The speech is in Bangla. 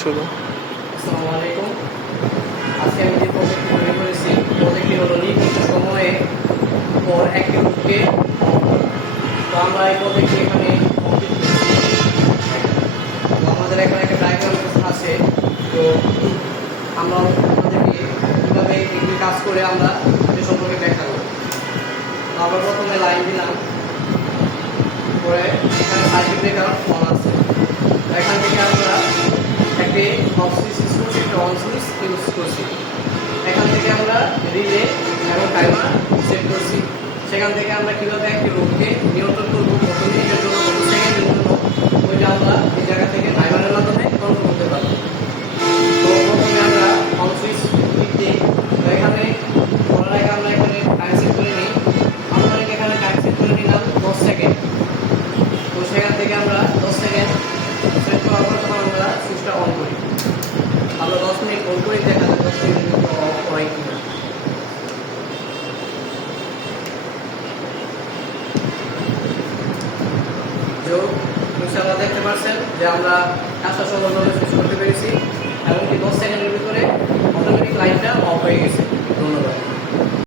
শুরু। আসসালামু আলাইকুম। আজকে আমি যে প্রজেক্টটি তৈরি করেছি, প্রজেক্টটি হলো নির্দিষ্ট সময়ে পর একটি গ্রুপকে অন করা। তো আমরা এই প্রজেক্টটি এখানে কমপ্লিট করেছি। তো আমাদের এখানে একটা ডায়াগ্রাম আছে। তো আমরা আপনাদেরকে কীভাবে এগুলি কাজ করে আমরা এ সম্পর্কে ব্যাখ্যা করব। তো আমরা প্রথমে লাইন দিলাম, পরে এখানে সার্কিট ব্রেকার অন আছে। তো এখান থেকে আমরা একটি অফ সুইচ ইউজ করছি, একটা অন সুইচ ইউজ করছি। এখান থেকে আমরা রিলে এবং টাইমার সেট করছি। সেখান থেকে আমরা কীভাবে একটি রোগকে নিয়ন্ত্রণ করবো, কত মিনিটের জন্য, কত সেকেন্ডের জন্য, ওইটা আমরা এই জায়গা থেকে টাইমারের মাধ্যমে কন্ট্রোল করতে পারবো। তো প্রথমে আমরা অন সুইচ টিপ দিই। তো এখানে করার আগে আমরা এখানে টাইম সেট করে নিই। আমরা এখানে টাইম সেট করে নিলাম 10 সেকেন্ড। তো সেখান থেকে আমরা 10 সেকেন্ড সেট করার পর তখন আমরা সুইচটা অন করি। আমরা 10 মিনিট অন করে দেখা যায় 10 মিনিট মতো অফ হয় কিনা। তো ইনশাআল্লাহ দেখতে পাচ্ছেন যে আমরা কাজটা সফলভাবে শেষ করতে পেরেছি।